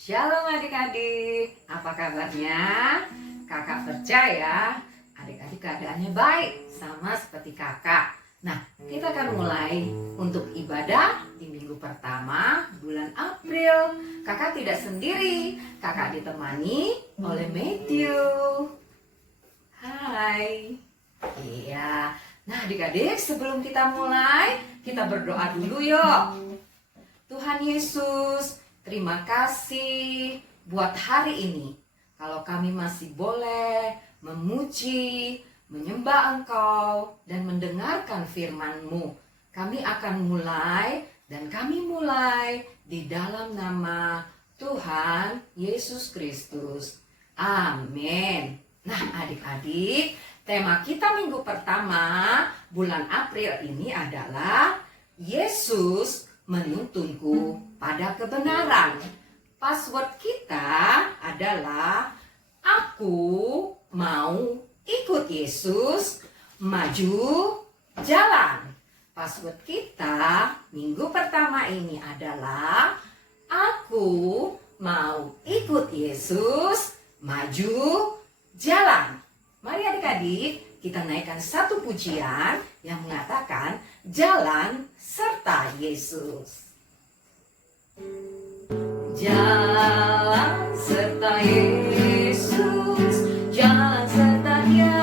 Shalom adik-adik, apa kabarnya? Kakak percaya adik-adik keadaannya baik, sama seperti kakak. Nah, kita akan mulai untuk ibadah di minggu pertama bulan April. Kakak tidak sendiri, kakak ditemani oleh Matthew. Hai. Iya. Nah adik-adik, sebelum kita mulai, kita berdoa dulu yuk. Tuhan Yesus, terima kasih buat hari ini. Kalau kami masih boleh memuji, menyembah Engkau, dan mendengarkan firman-Mu, kami akan mulai dan kami mulai di dalam nama Tuhan Yesus Kristus. Amin. Nah adik-adik, tema kita minggu pertama bulan April ini adalah Yesus menuntunku pada kebenaran. Password kita adalah aku mau ikut Yesus maju jalan. Password kita minggu pertama ini adalah aku mau ikut Yesus maju jalan. Mari adik-adik kita naikkan satu pujian yang mengatakan jalan serta Yesus. Jalan serta Yesus, jalan serta Dia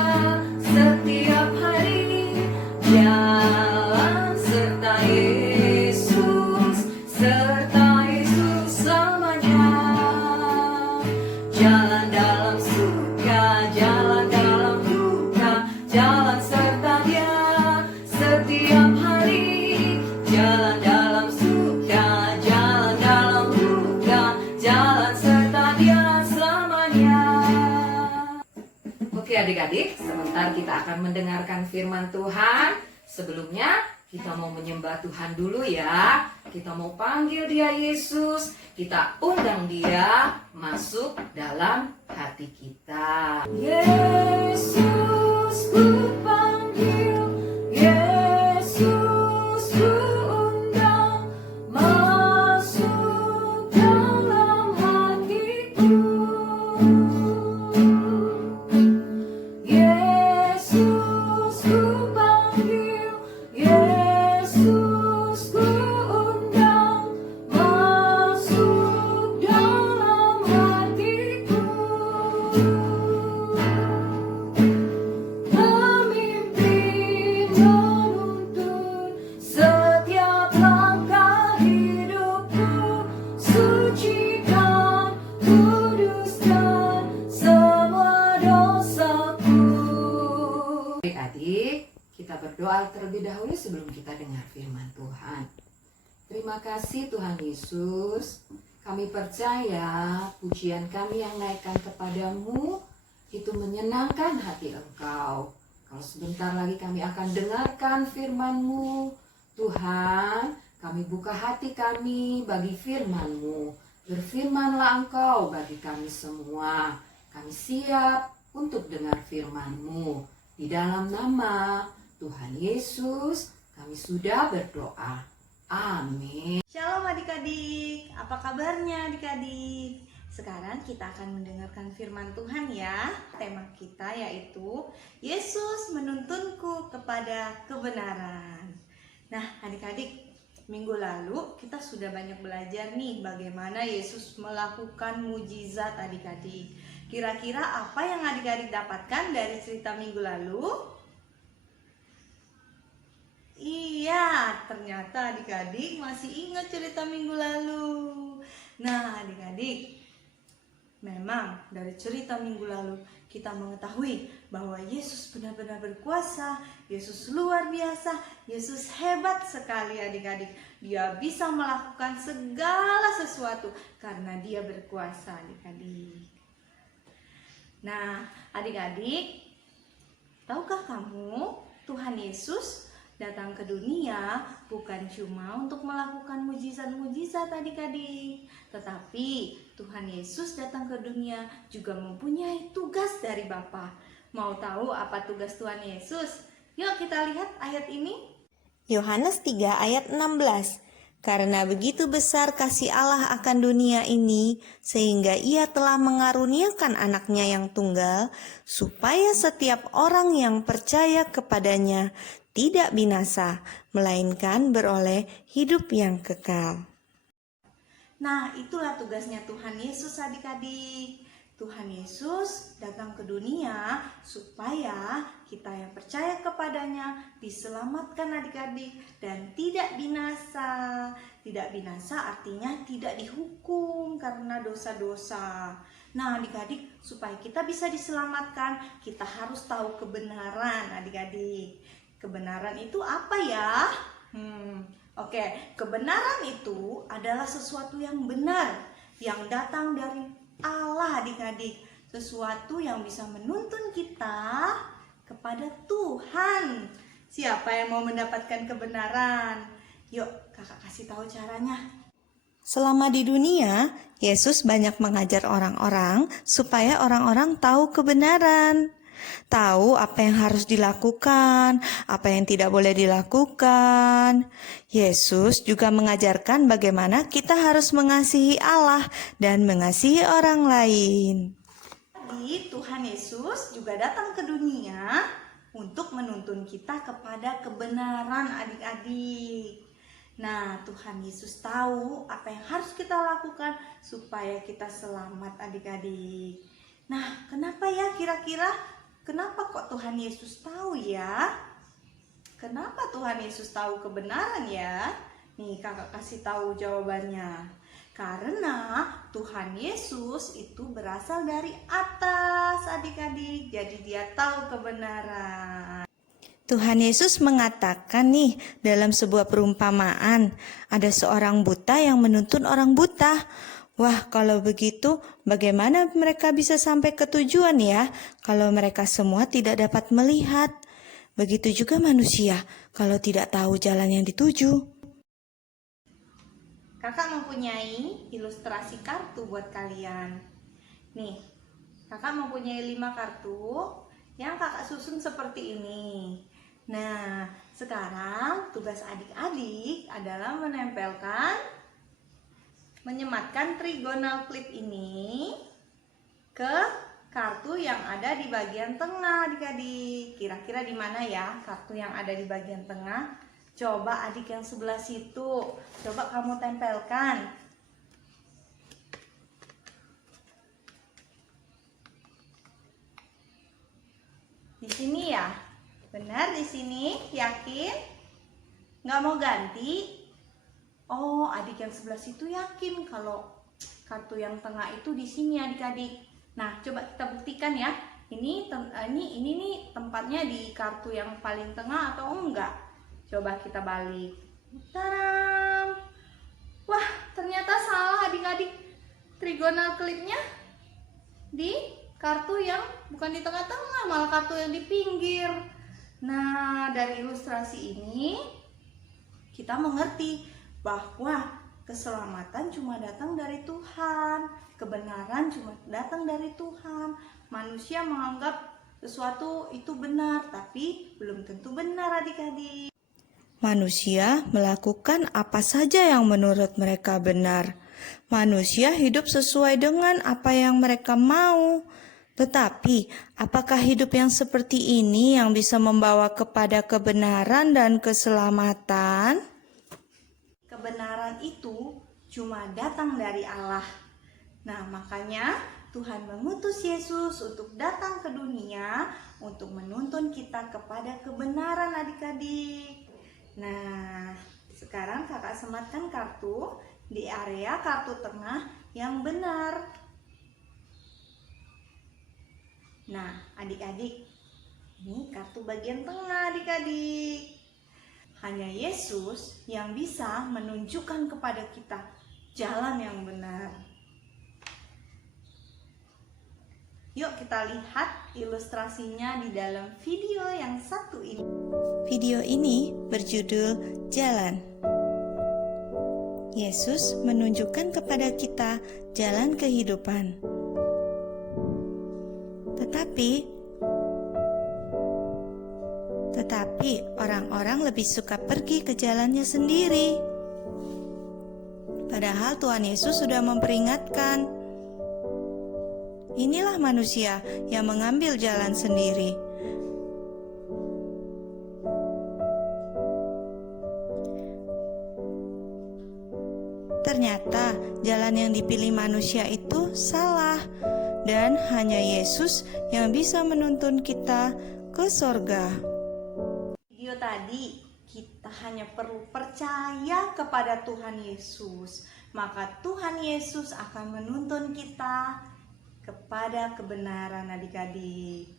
setiap hari. Jalan serta Yesus selamanya. Jalan dalam suka, jalan dalam duka, jalan serta Dia setiap hari. Jalan dalam suka, jalan dalam duka, jalan serta Dia selamanya. Oke adik-adik, sebentar kita akan mendengarkan firman Tuhan. Sebelumnya kita mau menyembah Tuhan dulu ya. Kita mau panggil Dia Yesus. Kita undang Dia masuk dalam hati kita. Yesus ku panggil, Yesus ku undang masuk dalam hatiku. Yesus ku panggil, Yesus ku undang masuk dalam hatiku. Memimpin menuntun setiap langkah hidupku, sucikan, kuduskan semua dosaku. Adik-adik, kita berdoa terlebih dahulu sebelum kita dengar firman Tuhan. Terima kasih Tuhan Yesus. Kami percaya pujian kami yang naikkan kepadamu itu menyenangkan hati Engkau. Kalau sebentar lagi kami akan dengarkan firman-Mu, Tuhan, kami buka hati kami bagi firman-Mu. Berfirmanlah Engkau bagi kami semua. Kami siap untuk dengar firman-Mu. Di dalam nama Tuhan Yesus, kami sudah berdoa. Amin. Shalom adik-adik, apa kabarnya adik-adik? Sekarang kita akan mendengarkan firman Tuhan ya. Tema kita yaitu Yesus menuntunku kepada kebenaran. Nah adik-adik, minggu lalu kita sudah banyak belajar nih bagaimana Yesus melakukan mujizat adik-adik. Kira-kira apa yang adik-adik dapatkan dari cerita minggu lalu? Iya, ternyata adik-adik masih ingat cerita minggu lalu. Nah adik-adik, memang dari cerita minggu lalu kita mengetahui bahwa Yesus benar-benar berkuasa, Yesus luar biasa, Yesus hebat sekali adik-adik. Dia bisa melakukan segala sesuatu karena Dia berkuasa adik-adik. Nah adik-adik, tahukah kamu Tuhan Yesus datang ke dunia bukan cuma untuk melakukan mujizat-mujizat adik-adik, tetapi Tuhan Yesus datang ke dunia juga mempunyai tugas dari Bapa. Mau tahu apa tugas Tuhan Yesus? Yuk kita lihat ayat ini. Yohanes 3 ayat 16. Karena begitu besar kasih Allah akan dunia ini, sehingga Ia telah mengaruniakan anaknya yang tunggal, supaya setiap orang yang percaya kepadanya tidak binasa, melainkan beroleh hidup yang kekal. Nah, itulah tugasnya Tuhan Yesus adik-adik. Tuhan Yesus datang ke dunia supaya kita yang percaya kepadanya diselamatkan adik-adik dan tidak binasa. Tidak binasa artinya tidak dihukum karena dosa-dosa. Nah adik-adik, supaya kita bisa diselamatkan, kita harus tahu kebenaran adik-adik. Kebenaran itu apa ya? Oke, kebenaran itu adalah sesuatu yang benar, yang datang dari Allah adik-adik. Sesuatu yang bisa menuntun kita kepada Tuhan. Siapa yang mau mendapatkan kebenaran? Yuk kakak kasih tahu caranya. Selama di dunia, Yesus banyak mengajar orang-orang supaya orang-orang tahu kebenaran. Tahu apa yang harus dilakukan, apa yang tidak boleh dilakukan. Yesus juga mengajarkan bagaimana kita harus mengasihi Allah dan mengasihi orang lain. Jadi Tuhan Yesus juga datang ke dunia untuk menuntun kita kepada kebenaran adik-adik. Nah, Tuhan Yesus tahu apa yang harus kita lakukan supaya kita selamat adik-adik. Nah, kenapa ya kira-kira? Kenapa kok Tuhan Yesus tahu ya? Kenapa Tuhan Yesus tahu kebenaran ya? Nih kakak kasih tahu jawabannya. Karena Tuhan Yesus itu berasal dari atas adik-adik. Jadi dia tahu kebenaran. Tuhan Yesus mengatakan nih dalam sebuah perumpamaan, ada seorang buta yang menuntun orang buta. Wah, kalau begitu bagaimana mereka bisa sampai ke tujuan ya? Kalau mereka semua tidak dapat melihat. Begitu juga manusia kalau tidak tahu jalan yang dituju. Kakak mempunyai ilustrasi kartu buat kalian. Nih, kakak mempunyai 5 kartu yang kakak susun seperti ini. Nah, sekarang tugas adik-adik adalah menyematkan trigonal clip ini ke kartu yang ada di bagian tengah adik-adik. Kira-kira di mana ya kartu yang ada di bagian tengah? Coba adik yang sebelah situ, coba kamu tempelkan. Di sini ya? Benar di sini? Yakin? Nggak mau ganti? Oh, adik yang sebelah situ yakin kalau kartu yang tengah itu di sini adik-adik. Nah, coba kita buktikan ya. Ini nih tempatnya di kartu yang paling tengah atau enggak? Coba kita balik. Taram. Wah, ternyata salah adik-adik. Trigonal clipnya di kartu yang bukan di tengah-tengah, malah kartu yang di pinggir. Nah, dari ilustrasi ini kita mengerti bahwa keselamatan cuma datang dari Tuhan, kebenaran cuma datang dari Tuhan. Manusia menganggap sesuatu itu benar, tapi belum tentu benar adik-adik. Manusia melakukan apa saja yang menurut mereka benar. Manusia hidup sesuai dengan apa yang mereka mau. Tetapi, apakah hidup yang seperti ini yang bisa membawa kepada kebenaran dan keselamatan? Kebenaran itu cuma datang dari Allah. Nah, makanya Tuhan mengutus Yesus untuk datang ke dunia untuk menuntun kita kepada kebenaran adik-adik. Nah, sekarang kakak sematkan kartu di area kartu tengah yang benar. Nah, adik-adik, ini kartu bagian tengah adik-adik. Hanya Yesus yang bisa menunjukkan kepada kita jalan yang benar. Yuk kita lihat ilustrasinya di dalam video yang satu ini. Video ini berjudul Jalan. Yesus menunjukkan kepada kita jalan kehidupan. Tetapi orang-orang lebih suka pergi ke jalannya sendiri. Padahal Tuhan Yesus sudah memperingatkan. Inilah manusia yang mengambil jalan sendiri. Ternyata jalan yang dipilih manusia itu salah, dan hanya Yesus yang bisa menuntun kita ke sorga. Video tadi kita hanya perlu percaya kepada Tuhan Yesus, maka Tuhan Yesus akan menuntun kita kepada kebenaran adik-adik.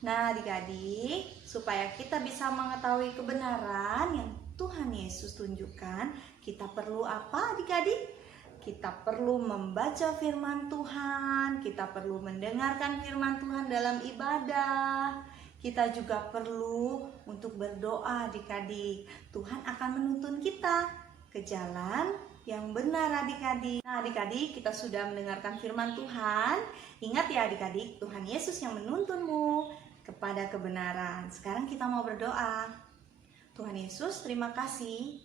Nah adik-adik, supaya kita bisa mengetahui kebenaran yang Tuhan Yesus tunjukkan, kita perlu apa adik-adik? Kita perlu membaca firman Tuhan, kita perlu mendengarkan firman Tuhan dalam ibadah. Kita juga perlu untuk berdoa adik-adik. Tuhan akan menuntun kita ke jalan yang benar adik-adik. Nah adik-adik, kita sudah mendengarkan firman Tuhan. Ingat ya adik-adik, Tuhan Yesus yang menuntunmu kepada kebenaran. Sekarang kita mau berdoa. Tuhan Yesus, terima kasih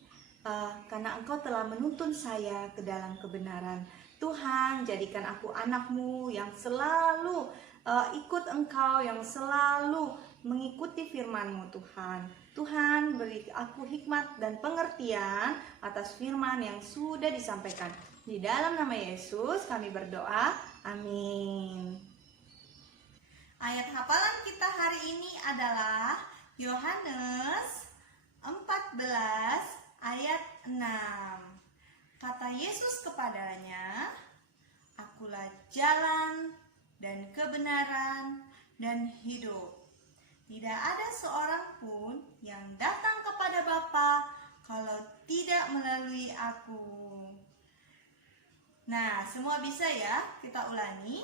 karena Engkau telah menuntun saya ke dalam kebenaran. Tuhan, jadikan aku anak-Mu yang selalu ikut Engkau, yang selalu mengikuti firman-Mu Tuhan. Tuhan, beri aku hikmat dan pengertian atas firman yang sudah disampaikan. Di dalam nama Yesus kami berdoa, amin. Ayat hafalan kita hari ini adalah Yohanes 14 ayat 6. Kata Yesus kepadanya, "Akulah jalan dan kebenaran dan hidup. Tidak ada seorang pun yang datang kepada Bapa kalau tidak melalui aku." Nah, semua bisa ya? Kita ulangi.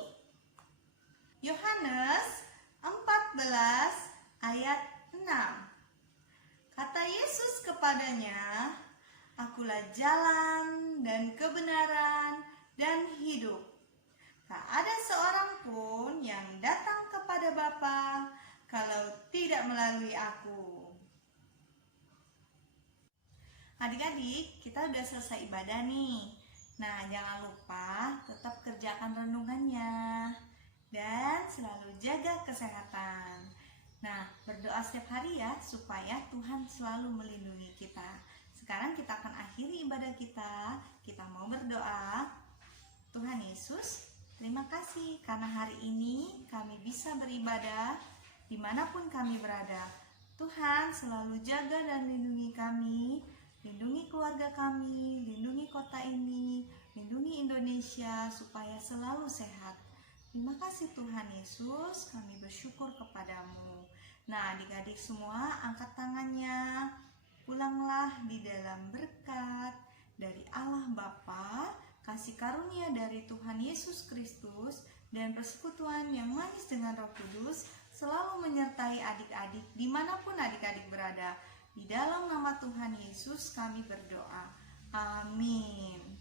Yohanes 14 ayat 6. Kata Yesus kepadanya, "Akulah jalan dan kebenaran dan hidup. Tak ada seorang pun yang datang kepada Bapa kalau tidak melalui aku." Adik-adik, kita udah selesai ibadah nih. Nah, jangan lupa tetap kerjakan renungannya dan selalu jaga kesehatan. Nah, berdoa setiap hari ya, supaya Tuhan selalu melindungi kita. Sekarang kita akan akhiri ibadah kita. Kita mau berdoa. Tuhan Yesus, terima kasih karena hari ini kami bisa beribadah dimanapun kami berada. Tuhan selalu jaga dan lindungi kami, lindungi keluarga kami, lindungi kota ini, lindungi Indonesia supaya selalu sehat. Terima kasih Tuhan Yesus, kami bersyukur kepadamu. Nah adik-adik semua angkat tangannya, pulanglah di dalam berkat dari Allah Bapa, kasih karunia dari Tuhan Yesus Kristus, dan persekutuan yang manis dengan Roh Kudus selalu menyertai adik-adik dimanapun adik-adik berada. Di dalam nama Tuhan Yesus kami berdoa. Amin.